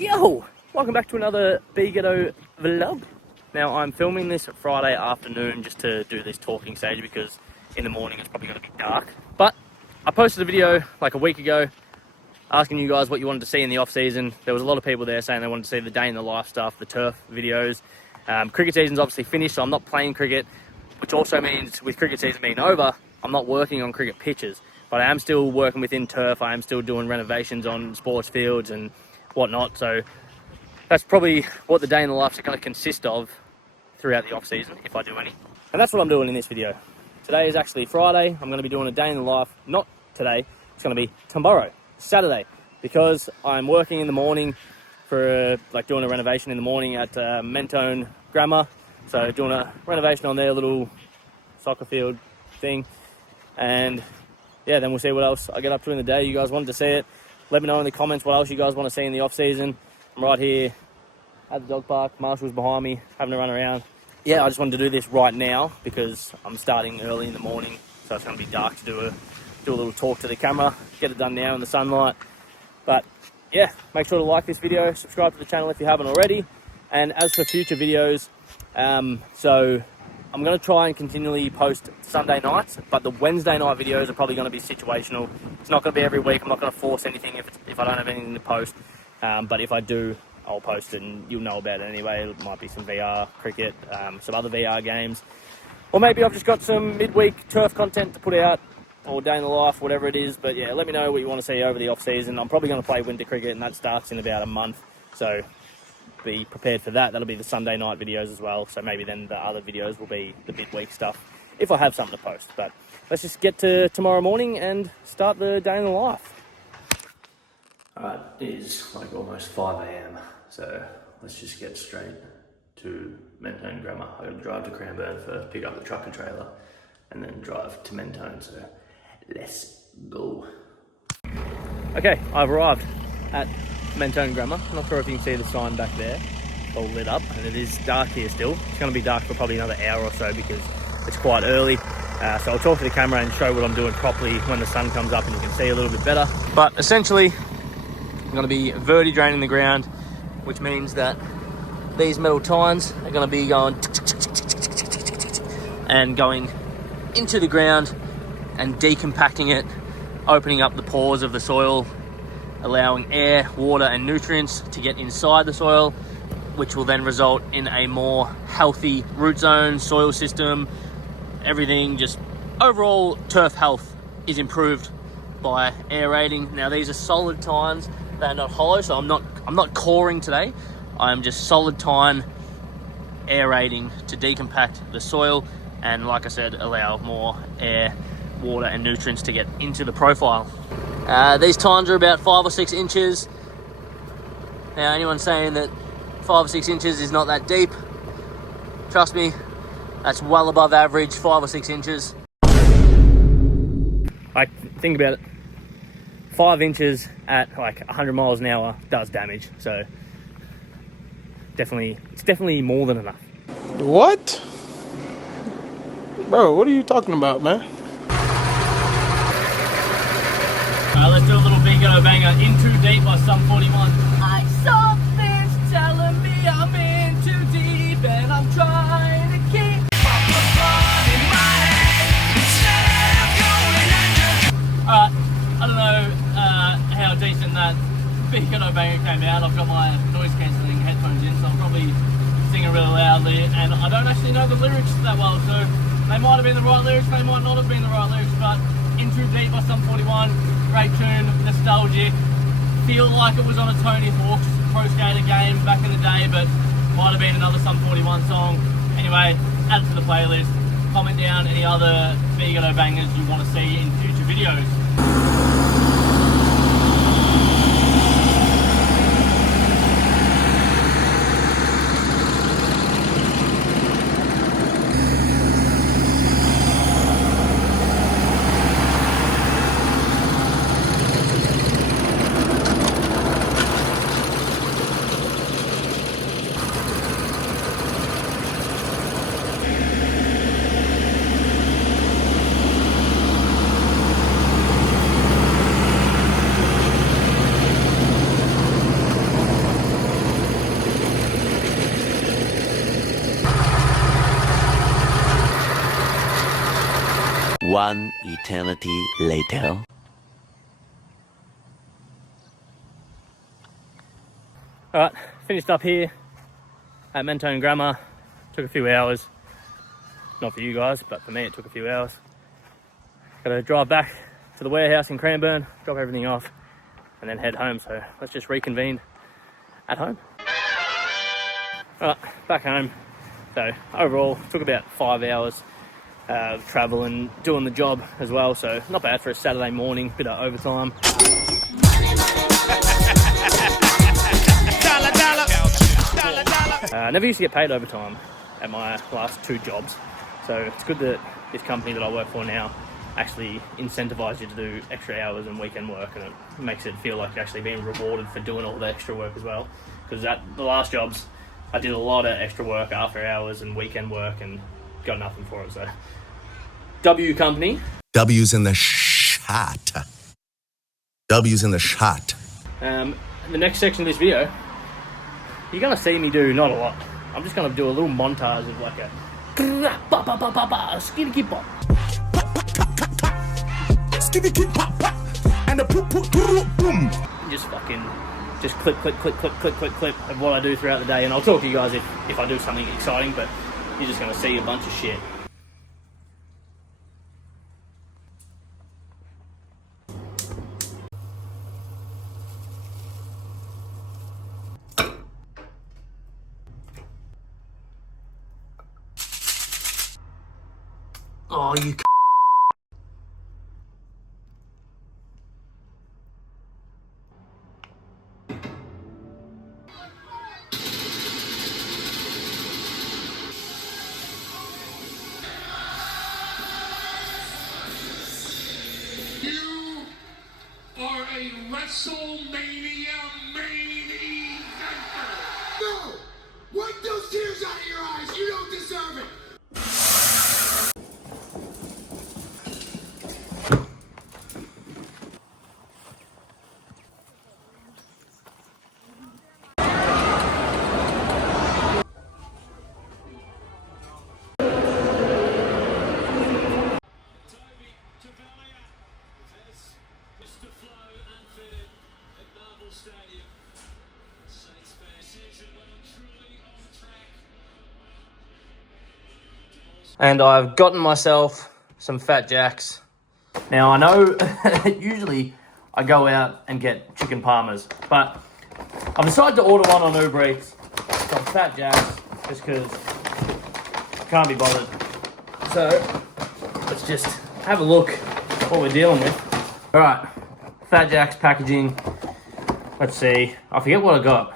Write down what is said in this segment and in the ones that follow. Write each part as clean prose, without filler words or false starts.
Yo! Welcome back to another Be Ghetto vlog. Now I'm filming this Friday afternoon just to do this talking stage because in the morning it's probably going to be dark. But I posted a video like a week ago asking you guys what you wanted to see in the off season. There was a lot of people there saying they wanted to see the day in the life stuff, the turf videos. Cricket season's obviously finished, so I'm not playing cricket, which also means with cricket season being over, I'm not working on cricket pitches. But I am still working within turf, I am still doing renovations on sports fields and whatnot, so that's probably what the day in the life is going to consist of throughout the off season, if I do any. And that's what I'm doing in this video. Today is actually Friday. I'm going to be doing a day in the life, not today, it's going to be tomorrow, Saturday, because I'm working in the morning for like doing a renovation in the morning at Mentone Grammar. So doing a renovation on their little soccer field thing, and yeah, then we'll see what else I get up to in the day. You guys wanted to see it. Let me know in the comments what else you guys want to see in the off season. I'm right here at the dog park. Marshall's behind me, having a run around. Yeah, I just wanted to do this right now because I'm starting early in the morning, so it's going to be dark to do a little talk to the camera. Get it done now in the sunlight. But yeah, make sure to like this video, subscribe to the channel if you haven't already. And as for future videos, so I'm going to try and continually post Sunday nights, but the Wednesday night videos are probably going to be situational. It's not going to be every week. I'm not going to force anything if I don't have anything to post. But if I do, I'll post it and you'll know about it anyway. It might be some VR cricket, some other VR games. Or maybe I've just got some midweek turf content to put out, or day in the life, whatever it is. But yeah, let me know what you want to see over the off season. I'm probably going to play winter cricket, and that starts in about a month. So be prepared for that. That'll be the Sunday night videos as well, so maybe then the other videos will be the midweek stuff if I have something to post. But let's just get to tomorrow morning and start the day in the life. Alright, it is like almost 5 AM, so let's just get straight to Mentone Grammar. I gotta drive to Cranbourne first, pick up the truck and trailer, and then drive to Mentone, so let's go. Okay, I've arrived at Mentone Grammar. I'm not sure if you can see the sign back there, all lit up, and it is dark here still. It's going to be dark for probably another hour or so because it's quite early. So I'll talk to the camera and show what I'm doing properly when the sun comes up and you can see a little bit better. But essentially, I'm going to be verti draining the ground, which means that these metal tines are going to be going and going into the ground and decompacting it, opening up the pores of the soil, allowing air, water and nutrients to get inside the soil, which will then result in a more healthy root zone, soil system, everything. Just overall turf health is improved by aerating. Now these are solid tines, they're not hollow, so I'm not coring today. I'm just solid tine aerating to decompact the soil and, like I said, allow more air, water and nutrients to get into the profile. These tines are about 5 or 6 inches. Now anyone saying that 5 or 6 inches is not that deep, trust me, that's well above average, 5 or 6 inches. Like, think about it, 5 inches at like 100 miles an hour does damage, so it's definitely more than enough. What? Bro, what are you talking about, man? Let's do a little Be Ghetto banger, In Too Deep by Sum 41. I saw things telling me I'm in too deep and I'm trying to keep the fun in my head instead of going under. Alright, I don't know how decent that Be Ghetto banger came out. I've got my noise cancelling headphones in, so I'm probably singing really loudly, and I don't actually know the lyrics that well, so they might have been the right lyrics, they might not have been the right lyrics, but In Too Deep by Sum 41. Great tune, nostalgic. Feel like it was on a Tony Hawk's Pro Skater game back in the day, but might have been another Sum 41 song. Anyway, add it to the playlist. Comment down any other Be Ghetto bangers you want to see in future videos. One eternity later. Alright, finished up here at Mentone Grammar. Took a few hours. Not for you guys, but for me it took a few hours. Gotta drive back to the warehouse in Cranbourne, drop everything off, and then head home. So let's just reconvene at home. Alright, back home. So overall, took about 5 hours of travel and doing the job as well. So not bad for a Saturday morning, bit of overtime. Never used to get paid overtime at my last 2 jobs. So it's good that this company that I work for now actually incentivize you to do extra hours and weekend work, and it makes it feel like you're actually being rewarded for doing all the extra work as well. Because at the last jobs, I did a lot of extra work after hours and weekend work and got nothing for it. So W company. W's in the shot. W's in the shot. The next section of this video, you're going to see me do not a lot. I'm just going to do a little montage of like a skitty pop. Skitty pop pop and a poop poop boom. Just clip of what I do throughout the day, and I'll talk to you guys if I do something exciting, but you're just going to see a bunch of shit. Oh, you are a WrestleMania main eventer. No! Wipe those tears out of your eyes. You don't deserve it. And I've gotten myself some Fat Jacks. Now I know usually I go out and get chicken parmas, but I've decided to order one on Uber Eats, some Fat Jacks, just because I can't be bothered. So let's just have a look at what we're dealing with. All right, Fat Jacks packaging. Let's see. I forget what I got.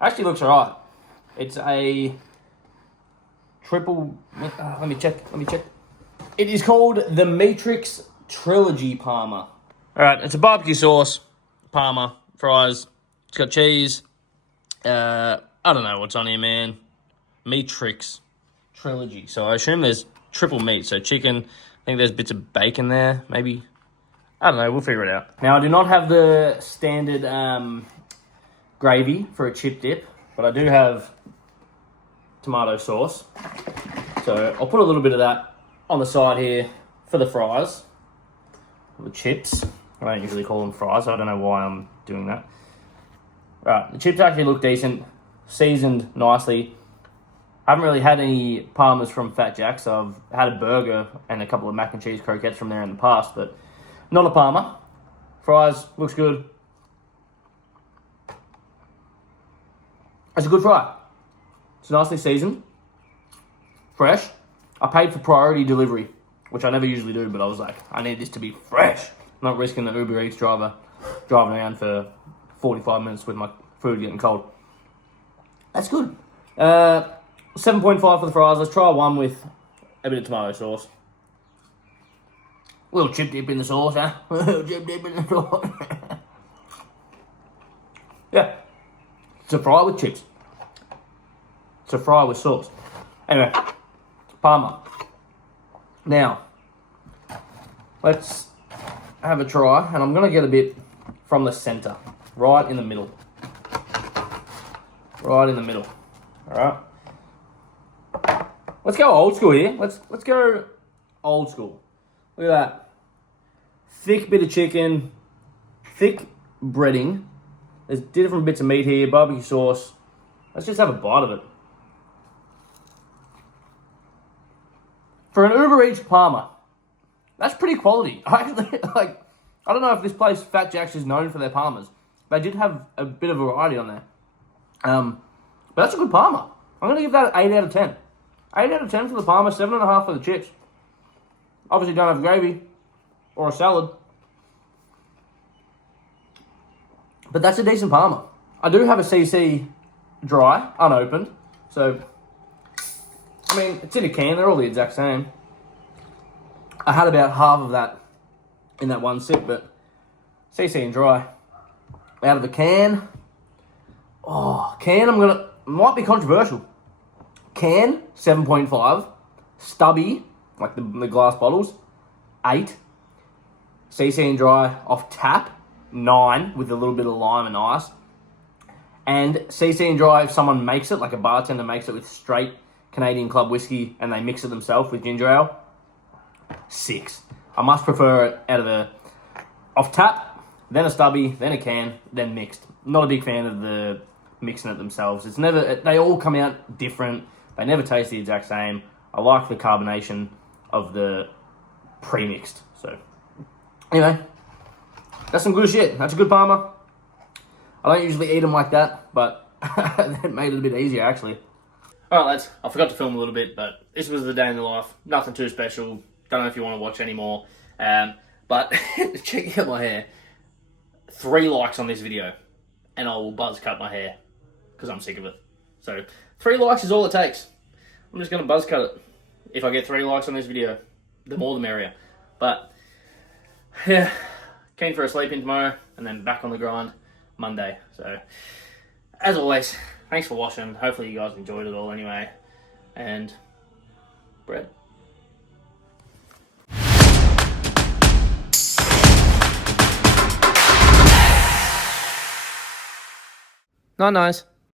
Actually looks alright. It's a triple. Let me check. It is called the Matrix Trilogy Parma. All right, it's a barbecue sauce, parma, fries. It's got cheese. I don't know what's on here, man. Matrix Trilogy. So I assume there's triple meat. So chicken. I think there's bits of bacon there. Maybe. I don't know. We'll figure it out. Now I do not have the standard gravy for a chip dip, but I do have tomato sauce. So I'll put a little bit of that on the side here for the fries, the chips. I don't usually call them fries, so I don't know why I'm doing that. Right, the chips actually look decent, seasoned nicely. I haven't really had any parmas from Fat Jacks. I've had a burger and a couple of mac and cheese croquettes from there in the past, but not a parma. Fries, looks good. It's a good fry. It's nicely seasoned, fresh. I paid for priority delivery, which I never usually do, but I was like, I need this to be fresh. Not risking the Uber Eats driver driving around for 45 minutes with my food getting cold. That's good. 7.5 for the fries. Let's try one with a bit of tomato sauce. A little chip dip in the sauce, huh? A little chip dip in the sauce. Yeah. It's a fry with chips. It's a fry with sauce. Anyway, parma. Now, let's have a try, and I'm going to get a bit from the center, right in the middle. Right in the middle. All right. let's go old school here. Let's go old school. Look at that. Thick bit of chicken, thick breading. There's different bits of meat here, barbecue sauce. Let's just have a bite of it. For an Uber Eats Parma, that's pretty quality. I actually, I don't know if this place, Fat Jack's, is known for their Parmas. They did have a bit of variety on there. But that's a good Parma. I'm going to give that an 8 out of 10. 8 out of 10 for the Parma, 7.5 for the chips. Obviously don't have gravy or a salad. But that's a decent Parma. I do have a CC dry, unopened. So, I mean, it's in a can. They're all the exact same. I had about half of that in that one sip, but CC and dry. Out of the can. Oh, can, might be controversial. Can, 7.5. Stubby, like the glass bottles, 8. CC and dry off tap, 9, with a little bit of lime and ice. And CC and dry, if someone makes it, like a bartender makes it with straight Canadian Club whiskey and they mix it themselves with ginger ale, 6. I much prefer it out of off tap, then a stubby, then a can, then mixed. Not a big fan of the mixing it themselves. It's never, they all come out different. They never taste the exact same. I like the carbonation of the pre-mixed. So, anyway, that's some good shit. That's a good Parma. I don't usually eat them like that, but it made it a bit easier, actually. Alright, lads, I forgot to film a little bit, but this was the day in the life. Nothing too special. Don't know if you want to watch anymore. But check out my hair. 3 likes on this video, and I will buzz cut my hair, because I'm sick of it. So, 3 likes is all it takes. I'm just going to buzz cut it. If I get 3 likes on this video, the more the merrier. But, yeah, keen for a sleep in tomorrow, and then back on the grind Monday. So, as always, thanks for watching. Hopefully you guys enjoyed it all anyway. And, bread. Not nice.